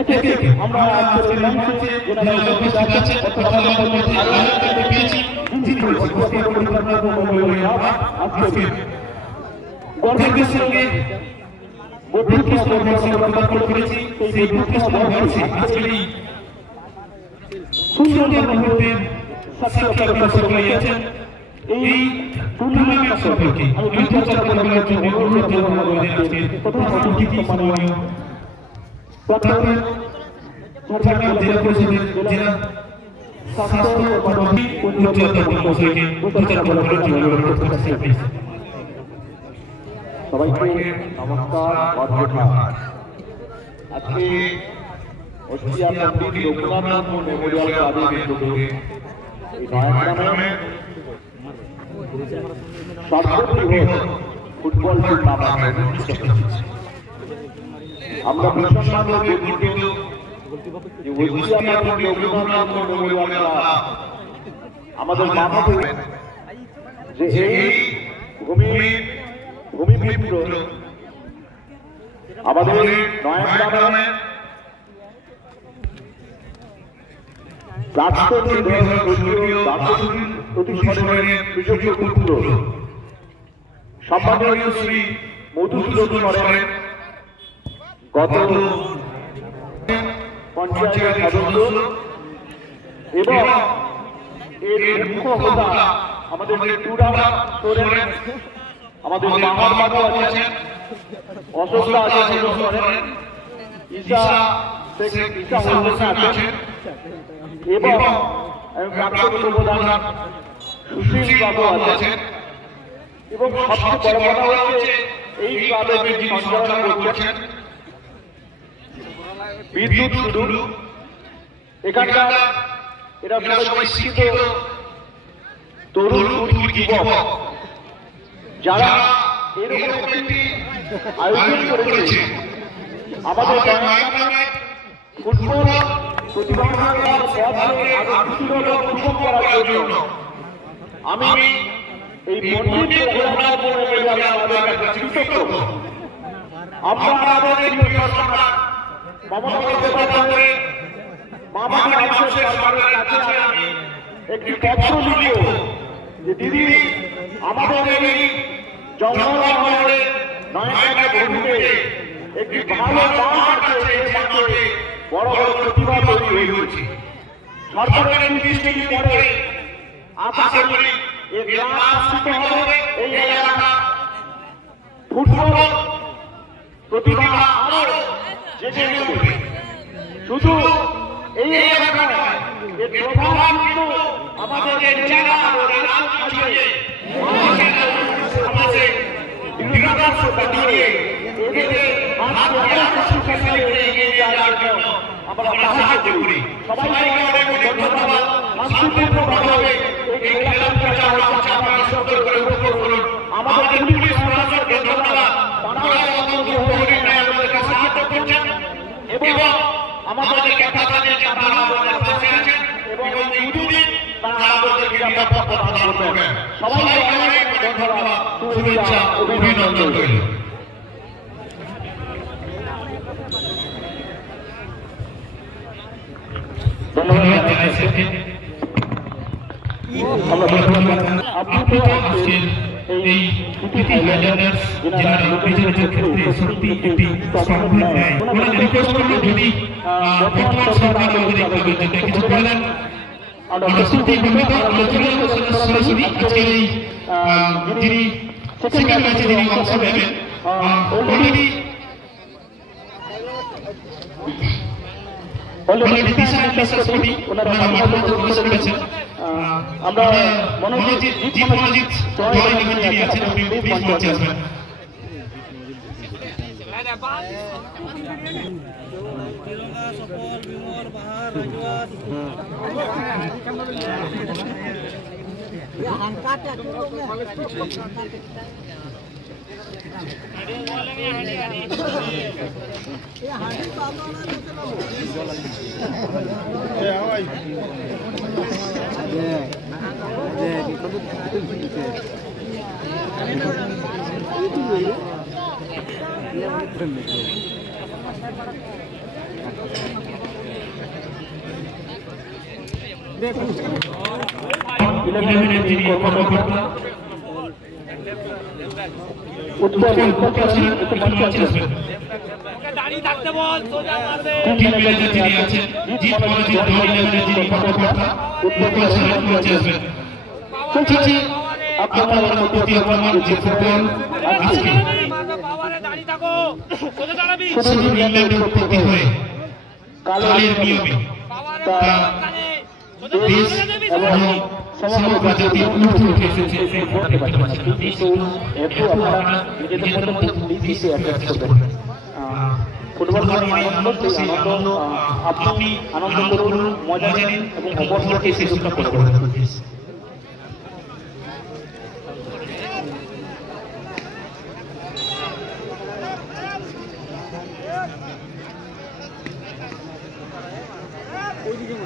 একে একে আমরা আজকের মঞ্চে যারা উপস্থিত আছেন অথবা আমাদের আয়োজনকে পেয়েছি যিনি আজকে গর্বের সঙ্গে বত্রিশ নম্বর করেছি সেই 32 নম্বর আজকের এই সুন্দর মুহূর্তের সাক্ষী প্রকাশ করিয়েছেন এই টুর্নামেন্ট সম্পর্কে আমি বিস্তারিত বলার জন্য অনুরোধ জানাবো আমাদের আজকে প্রথম অতিথি সম্মানীয় প্রাক্তন ঝাড়গ্রাম জেলা পরিষদের জেলা স্বাস্থ্য কর্মী উজ্জ্বল মহাশয়কে বিস্তারিত বলার জন্য অনুরোধ করছি। সবাইকে নমস্কার বরকত। আজকে অস্ট্রিয়া পণ্ডিত রঘুনাথ মেমোরিয়াল ক্লাবের উদ্যোগে এই নয়াগ্রামে সর্ববৃহৎ ফুটবল টুর্নামেন্ট অনুষ্ঠিত হচ্ছে। আমরা ভীষণভাবে গর্বিত যে অস্ট্রিয়া পণ্ডিত রঘুনাথ মেমোরিয়াল ক্লাব আমাদের মানবে যে এই ভূমিপুত্র আমাদের নয়াগ্রামে প্রাক্তন প্রতিষ্ঠানের সুযোগ্য পুত্র সম্মানীয় শ্রী মধুসূদন সরেন গত পঞ্চায়েত সদস্য এবং এর মুখ্য হোতা আমাদের টুডারা সরেন, আমাদের মামার বাবু আছেন, অশোকদা আছেন, ঈশা আছেন এবং প্রাক্তন প্রধান সুশীল বাবু আছেন এবং সবচেয়ে বড় কথা হচ্ছে এই ক্লাবের যিনি সঞ্চালনা করছেন বিদ্যুৎ টুডু। এখানকার এরা সবাই শিক্ষিত তরুণ যুবক যারা এরকম একটি আয়োজন করেছে আমাদের নয়াগ্রামে ফুটবল প্রতিভার পথে আরো সুযোগ করার জন্য আমি এই পণ্ডিত রঘুনাথ মেমোরিয়াল কাছে কৃতজ্ঞ। আমরা আমাদের সরকার মমতা বন্দ্যোপাধ্যায় মাননীয় মানুষের সরকারের কাছে আমি একটি পত্র লিখব যে দিদি আমাদের এই জঙ্গলমহলে নয়াগ্রামের ভূমিতে একটি ভালো মাঠ আছে, যে মাঠে বড় বড় প্রতিভা তৈরি হয়েছে। সরকারের দৃষ্টি পরে আশা করি এই গ্রাম বিকশিত হবে, এই এলাকা ফুটবল প্রতিভা আরো জেগে উঠবে। শুধু এই এলাকায় এর প্রভাব কিন্তু আমাদের জেলা ও রাজ্য ছাড়িয়ে সমাজে বিভিন্ন দাঁড়িয়ে এদের আমরা সাহায্য করি। সবাইকে অনেক ধন্যবাদ। শান্তিপূর্ণভাবে এই খেলাধুলা আমাদের পুলিশ প্রশাসনকে ধন্যবাদ। তারা আমাদেরকে সাহায্য করছেন এবং আমাদেরকে পাশে আছেন এবং দুদিন তারা আমাদেরকে নিরাপত্তা প্রদান করবেন। সবাইকে অনেক ধন্যবাদ, শুভেচ্ছা, অভিনন্দন রইল। ধন্যবাদ এই হাইল্যান্ডার্স যারা নিজেদের ক্ষেত্রে সত্যি একটি স্ট্রং নেয়। ওনাদের রিকোয়েস্ট করব যদি বর্তমান সরকার আমাদের কিছু বলেন আমরা সত্যি গর্বিত। আলোচনা সরাসরি আজকে এই যিনি সেকেন্ড ম্যাচে যিনি অংশ নেবেন অলরেডি দিশা করি ওনারা প্রবেশ করেছেন। আমরা মনোজিৎ জয় যিনি আছেন আপনি প্লিজ মঞ্চে আসবেন। ইলেভেনের যিনি কর্মকর্তা উত্তর মঞ্চে আসবেন। টিম ম্যানেজার যিনি আছেন, জিত মনোজিৎ ধর ইলেভেনের যিনি কর্মকর্তা উত্তর মঞ্চে আসবেন। চলছে আপনার প্রতি অপমান যে ফুটবল আজকে শুধু ইংল্যান্ডের প্রতি হয়ে কালের নিয়মে তা দেশ এবং সমগ্র জাতি উঠে এসেছে কিন্তু একটু আপনারা নিজেদের মধ্যে দিতে অ্যাডজাস্ট করবেন। ফুটবল মানে আনন্দ, সেই আনন্দ আপনি আনন্দ করুন, মজা নিন এবং অপরকে সেই সুযোগটা করে করবেন। ওইদিকে